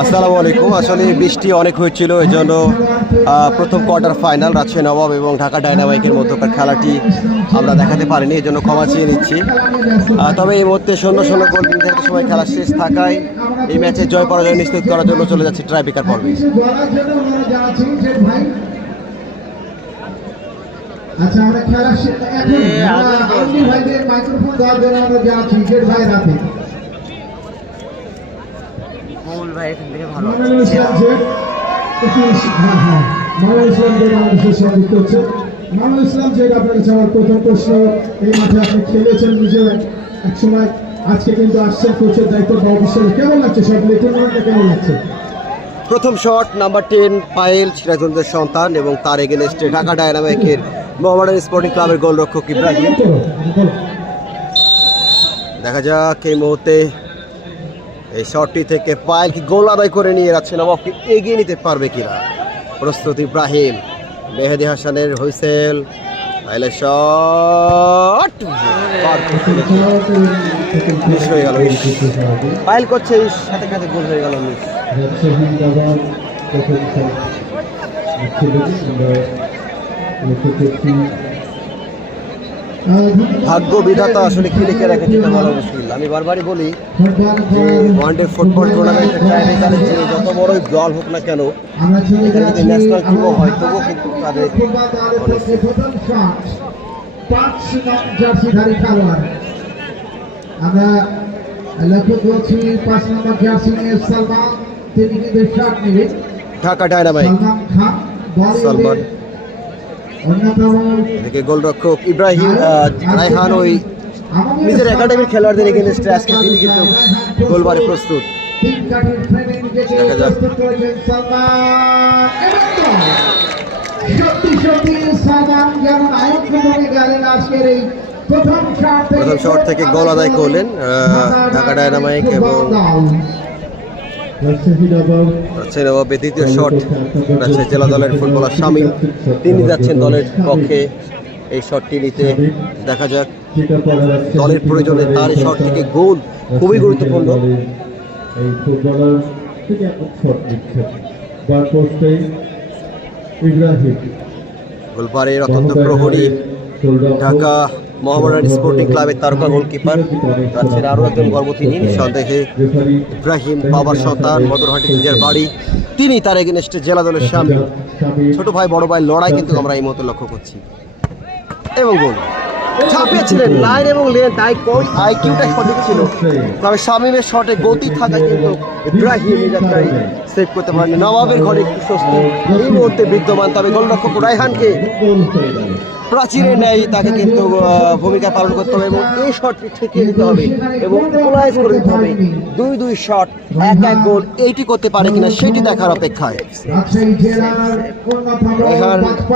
আসসালামু আলাইকুম। আসলে বৃষ্টি অনেক হয়েছিল, এই জন্য প্রথম কোয়ার্টার ফাইনাল রাজশাহী নবাব এবং ঢাকা ডায়নামাইকের মধ্যকার খেলাটি আমরা দেখাতে পারিনি, এই জন্য ক্ষমা চেয়ে নিচ্ছি। তবে এই মুহূর্তে 0-0 গোল নির্ধারিত সময় খেলা শেষ থাকায় এই ম্যাচে জয় পরাজয় নিশ্চিত করার জন্য চলে যাচ্ছে ট্রাইব্রেকার পর্বে। আচ্ছা, আমরা খেলা এখন ভাইদের মাইক্রোফোন দেওয়ার জন্য আমরা যাচ্ছি জেড ভাই রাতে মূল ভাই এখান থেকে ভালো মামুনুল ইসলাম জেড আপনার কাছে আমার প্রথম প্রশ্ন। এই মাঠে আপনি খেলেছেন নিজেও এক সময়, আজকে কিন্তু আসছেন কোচের দায়িত্ব বা অফিসিয়াল, কেমন লাগছে সব টুর্নামেন্টটা কেমন লাগছে? প্রথম শট নাম্বার 10 পায়েল সিরাজগঞ্জের সন্তান এবং তার এগেনস্টে ঢাকা ডায়নামাইকের মোহামেডান স্পোর্টিং ক্লাবের গোলরক্ষক ইব্রাহিম। দেখা যাক এই মুহূর্তে এই শটটি থেকে পায়েল কি গোল আদায় করে নিয়ে যাচ্ছে নবাবকে এগিয়ে নিতে পারবে কিনা। প্রস্তুত ইব্রাহিম, মেহেদি হাসানের হুইসেল, পায়েলের শট মিস হয়ে গেল। পায়েল করছে সাথে সাথে গোল হয়ে গেল মিস। ভাগ্য বিধাতা আসলে কি লিখে রেখেছে তা বলা মুশকিল। আমি বারবারই বলি যে ওয়ানডে ফুটবল টুর্নামেন্টের ট্রাইব্রেকারে যে যত বড়ই দল হোক না কেন, এখানে যদি ন্যাশনাল টিমও হয় তবুও কিন্তু তাদের আমরা লক্ষ্য করছি 5 নম্বর জার্সি নিয়ে সালমান, তিনি কিন্তু শট নেবেন। ঢাকা ডায়নামাইক সালমান, এদিকে গোলরক্ষক ইব্রাহিম রায়হান ওই নিজের একাডেমির খেলোয়াড়দের এগেনস্টে আজকে তিনি কিন্তু গোলবারে প্রস্তুত। দেখা যাক প্রথম শট থেকে গোল আদায় করলেন ঢাকা ডায়নামাইক এবং রাজশাহী নবাবের দ্বিতীয় শট রাজশাহী জেলা দলের ফুটবলার শামীম, তিনি যাচ্ছেন দলের পক্ষে এই শটটি নিতে। দেখা যাক দলের প্রয়োজনে তার এই শট থেকে গোল খুবই গুরুত্বপূর্ণ। গোলপাড়ের অত্যন্ত প্রহরী ঢাকা মোহামেডান স্পোর্টিং ক্লাবের তারকা গোলকিপার, রাজশাহীর আরও একজন গর্ব তিনি নিঃসন্দেহে ইব্রাহিম, বাবার সন্তান, মদরহাটি নিজের বাড়ি, তিনি তার এগেনস্টে জেলা দলের শামিল। ছোট ভাই বড় ভাই লড়াই কিন্তু আমরা এই মুহূর্তে লক্ষ্য করছি এবং গোল ছাপিয়েছিলেন লাইন এবং লেন্থ, আইকিউটা সঠিক ছিল, তবে শামীমের শটে গতি থাকা কিন্তু ইব্রাহিম এটাই সেভ করতে পারেনি। নবাবের ঘরে একটু স্বস্তি এই মুহূর্তে বিদ্যমান, তবে গোলরক্ষক রায়হানকে প্রাচীরে নেই, তাকে কিন্তু ভূমিকা পালন করতে হবে এবং এই শটটি ঠেকিয়ে দিতে হবে এবং ইকুয়ালাইজ করে দিতে হবে। 2-2 শট 1-1 গোল, এইটি করতে পারে কিনা সেটি দেখার অপেক্ষায়।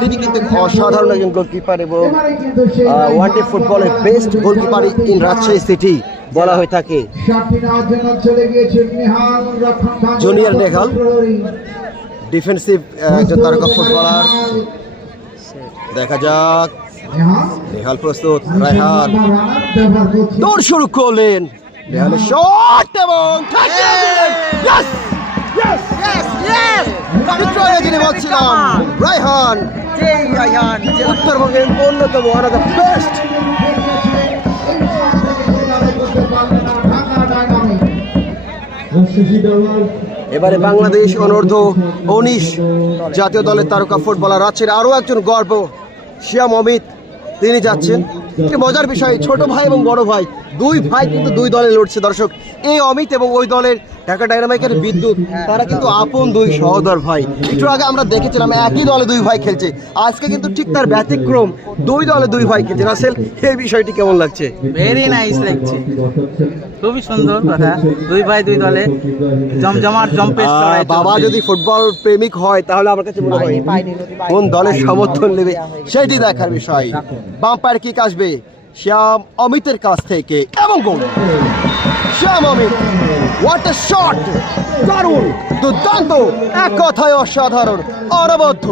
তিনি কিন্তু অসাধারণ একজন গোলকিপার এবং ওয়ানডে ফুটবলের best goalkeeper in Rajshahi city বলা হয়ে থাকে। জুনিয়র নেহাল ডিফেন্সিভ একজন তারকা ফুটবলার। দেখা যাক নেহাল প্রস্তুত, রায়হান দৌড় শুরু করলেন, নেহালের শট এবং যিনি বলছিলাম রায়হান, উত্তরবঙ্গের অন্যতম ওয়ান অফ দ্য বেস্ট। এবারে বাংলাদেশ অনূর্ধ্ব 19 জাতীয় দলের তারকা ফুটবলার রাজশাহীর আরও একজন গর্ব শিয়াম অমিত, তিনি যাচ্ছেন। মজার বিষয়, ছোট ভাই এবং বড় ভাই দুই ভাই কিন্তু দুই দলে লড়ছে। দর্শক, এই অমিত এবং ওই দলের ঢাকা ডায়নামাইকের বিদ্যুৎ, তারা কিন্তু আপন দুই সহোদর ভাই। একটু আগে আমরা দেখেছিলাম একই দলে দুই ভাই খেলছে, আজকে কিন্তু ঠিক তার ব্যতিক্রম, দুই দলে দুই ভাই খেলছে। রাসেল, এই বিষয়টি কেমন লাগছে? ভেরি নাইস লাগছে, খুবই সুন্দর কথা। দুই ভাই দুই দলে জমজমাট জম্পেশ লড়াই। বাবা যদি ফুটবল প্রেমিক হয় তাহলে আমার কাছে মনে হয় কোন দলের সমর্থন নেবে সেটি দেখার বিষয়। বাম্পায়ার কিক আসবে শ্যাম অমিতের কাছ থেকে এবং গোল। শ্যাম অমিত, হোয়াট আ শট! দারুণ, দুর্দান্ত, এক কথায় অসাধারণ, অনবদ্য।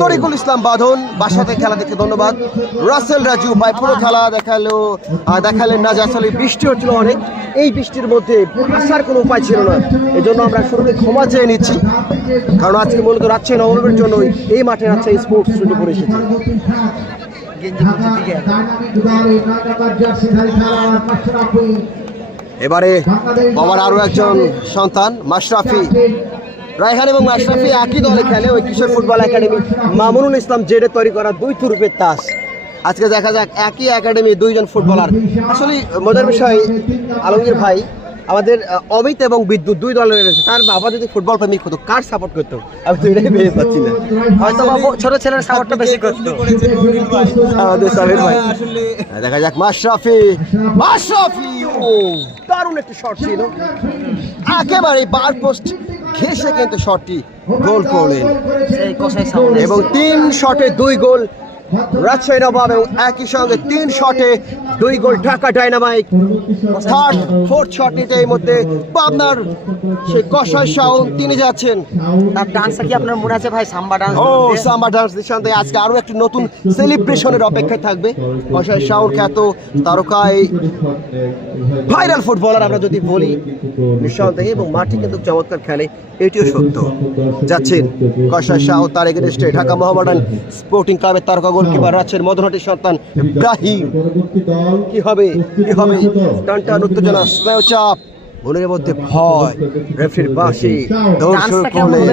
তরিকুল ইসলাম বাঁধন বাসাতে খেলা দেখে ধন্যবাদ। রাসেল রাজু ভাই পুরো খেলা দেখালেন না যে আসলে বৃষ্টি হচ্ছিল অনেক, এই বৃষ্টির মধ্যে আসার কোনো উপায় ছিল না, এই জন্য আমরা শুরুতে ক্ষমা চেয়ে নিচ্ছি, কারণ আজকে মূলত রাজশাহী নবাবের জন্য এই মাঠে রাজশাহী স্পোর্টস স্টুডিও করে এসেছে। এবারে বাবার আরো একজন সন্তান মাশরাফি, রায়হান এবং মাশরাফি একই দলে খেলে ওই কিশোর ফুটবল একাডেমি মামুনুল ইসলাম জেডে তৈরি করা 2 তুরুপের তাস। আজকে দেখা যাক একই একাডেমি 2 জন ফুটবলার। আসলে মজার বিষয় আলমগীর ভাই, আমাদের অমিত এবং বিদ্যুৎ 2 দলের রয়েছে, তার বাবা যদি ফুটবল প্রেমিক হতো কার সাপোর্ট করতো আমি তো এটাই ভেবে পাচ্ছি না। হয়তো ছোট ছেলের সাপোর্টটা বেশি করতো আমাদের সাবির ভাই। দেখা যাক মাশরাফি, ও দারুণ একটি শট ছিল, একেবারে বার পোস্ট ঘেঁষে কিন্তু শটটি গোল করলেন এবং 3 শটে 2 গোল রাজশাহী নবাব এবং একই সঙ্গে 3 শটে 2 গোল ঢাকা ডায়নামাইট। ফোর্থ শটটিতে এই মধ্যে পাবনার সেই কষাই শাওন তিনি যাচ্ছেন। তার ডান্সটা কি আপনার মনে আছে ভাই? সাম্বা ডান্স। ও সাম্বা ডান্স নিঃসন্দেহে আজকে আরো একটি নতুন সেলিব্রেশনের অপেক্ষায় থাকবে। কষাই শাওন খ্যাত তারকা এই ভাইরাল ফুটবলার আমরা যদি বলি নিঃসন্দেহে, এবং মাঠে কিন্তু চমৎকার খেলে এটিও সত্য। যাচ্ছেন কষাই শাওন, তার এগেনস্টে ঢাকা মোহামেডান স্পোর্টিং ক্লাবের তারকা গোলকিপার রাজশাহীর মদনহাটির সন্তান ইব্রাহিম। কি হবে টানটান উত্তেজনা, স্নায়ু চাপ, মনের মধ্যে ভয়, রেফারির বাঁশি, দৌড় শুরু করলেন।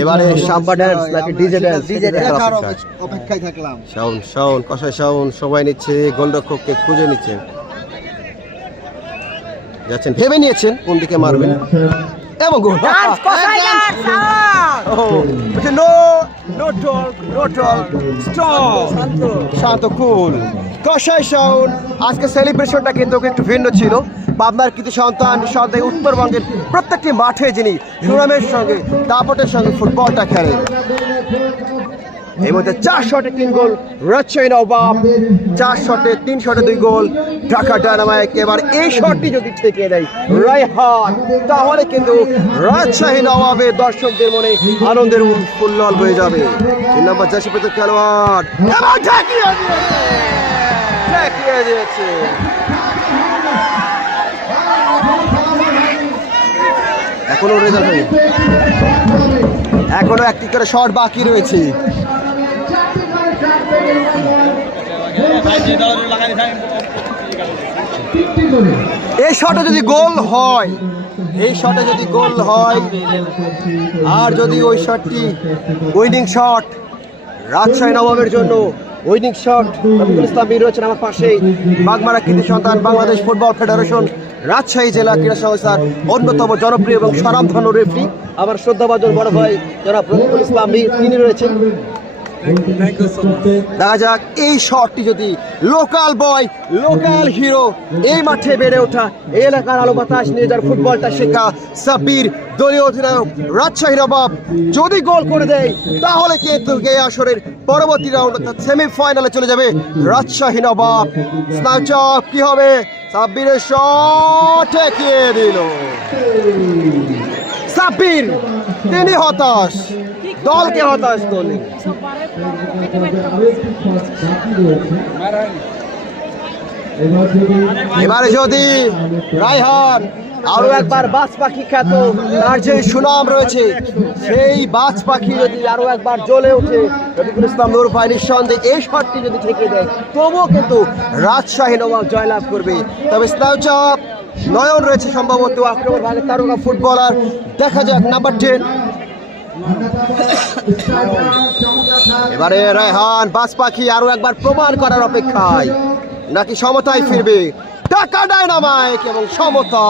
এবারে সাম্বা ড্যান্স নাকি ডিজে ড্যান্স অপেক্ষায় থাকলাম। শাওন কষাই শাওন সবাই নিচ্ছে, গোলরক্ষককে খুঁজে নিচ্ছেন, যাচ্ছেন ভেবে নিয়েছেন কোন দিকে মারবেন এবং গোল। শান্ত কুল কষাই শাওন। আজকে সেলিব্রেশনটা কিন্তু একটু ভিন্ন ছিল। পাবনার কিছু সন্তান সন্তান উত্তরবঙ্গের প্রত্যেকটি মাঠে যিনি সুনামের সঙ্গে দাপটের সঙ্গে ফুটবলটা খেলেন। এই মধ্যে 4 শটে 3 গোল রাজশাহী নবাব, 4 শটে 3 শটে 2 গোল ঢাকা ডায়নামাইট। এবার এই শটটি যদি ঠেকে দেয় রায়হান, তাহলে কিন্তু রাজশাহী নবাবের দর্শকদের মনে আনন্দের উল্লাল হয়ে যাবে। 3 নম্বর জার্সি পরে খেলোয়াড় এবার ঠেকিয়ে দিয়েছে। এখনো রেজাল্ট হয়নি, এখনো একটি করে শট বাকি রয়েছে। এই শটে যদি গোল হয়, আর যদি ওই শটটি উইনিং শট রাজশাহী নবাবের জন্য, উইনিং শট রফিকুল ইসলাম বীর রয়েছেন আমার পাশেই, বাগমারা কৃতি সন্তান বাংলাদেশ ফুটবল ফেডারেশন রাজশাহী জেলা ক্রীড়া সংস্থার অন্যতম জনপ্রিয় এবং স্বনামধন্য রেফারি আমার শ্রদ্ধাভাজন বড় ভাই যারা রফিকুল ইসলাম বীর তিনি রয়েছেন। দেখা যাক এই শটটি যদি লোকাল বয়, লোকাল হিরো, এই মাঠে বেড়ে ওঠা, এই এলাকার আলো বাতাস নিয়ে যার ফুটবলটা শেখা সাব্বির, দলীয় অধিনায়ক রাজশাহী নবাব যদি গোল করে দেয়, তাহলে কিন্তু এই আসরের পরবর্তী রাউন্ড অর্থাৎ সেমিফাইনালে চলে যাবে রাজশাহী নবাব। স্নাইচার কি হবে? সাব্বিরের শট এগিয়ে দিল সাব্বির, তিনি হতাশ, দলকে হতাশ করলেন। এবারে যদি রায়হান আরো একবার বাজ পাখি খ্যাত, তার যে সুনাম রয়েছে সেই বাজ পাখি যদি আরো একবার জ্বলে ওঠে, রফিকুল ইসলাম নূর ভাই নিঃসন্দেহে এই শটটি যদি ঠেকে দেয়, তবুও কিন্তু রাজশাহী নবাব জয়লাভ করবে। তবে স্নায়ুচাপ নয়ন রয়েছে সম্ভবত আক্রমণ ভাগের তারকা ফুটবলার। দেখা যাক নাম্বার 10। এবারে রায়হান বাজ পাখি আরো একবার প্রমাণ করার অপেক্ষায়, নাকি সমতায় ফিরবে ঢাকা ডায়নামাইট এবং সমতা।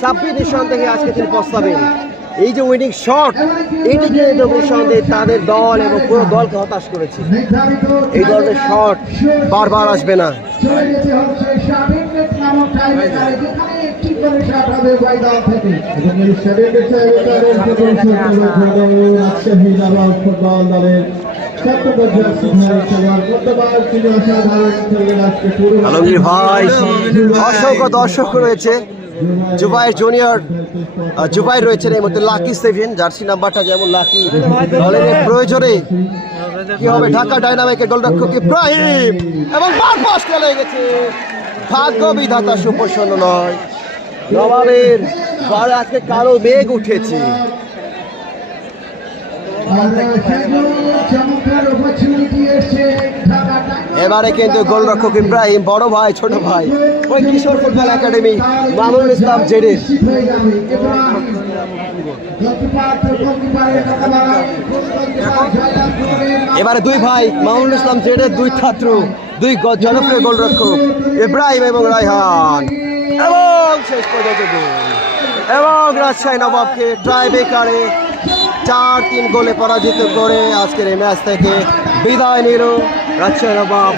সাব্বির নিঃসন্দেহে আজকে তিনি পস্তাবেন। এই যে উইনিং শট, এটিকে নিঃসন্দেহে তাদের দল এবং পুরো দলকে হতাশ করেছে। এই ধরনের শট বারবার আসবে না। আলমগীর ভাই, অসংখ্য দর্শক রয়েছে, জুবাইর জুনিয়র জুবাইর রয়েছেন এই মধ্যে লাকি 7 জার্সি নাম্বারটা যেমন লাকি দলের প্রয়োজনে কি হবে ঢাকা ডায়নামিকের গোলরক্ষক ইব্রাহিম এবং বার পাস চলে গেছে ভাগ্য বিধাতা সুপ্রসন্ন নয় নবাবের ঘরে আজকে কালো মেঘ উঠেছে এবারে কিন্তু গোলরক্ষক ইব্রাহিম বড় ভাই ছোট ভাই ওই কিশোর ফুটবল একাডেমি মামুনুল ইসলাম জেডের এবারে দুই ভাই মামুনুল ইসলাম জেডের দুই ছাত্র দুই জনপ্রিয় গোলরক্ষক ইব্রাহিম এবং রায়হান এবং শেষ পর্যন্ত গোল এবং রাজশাহী নবাবকে ট্রাই বেকারে 4-3 গোলে পরাজিত করে আজকের এই ম্যাচ থেকে বিদায় নিল রাজশাহী নবাব।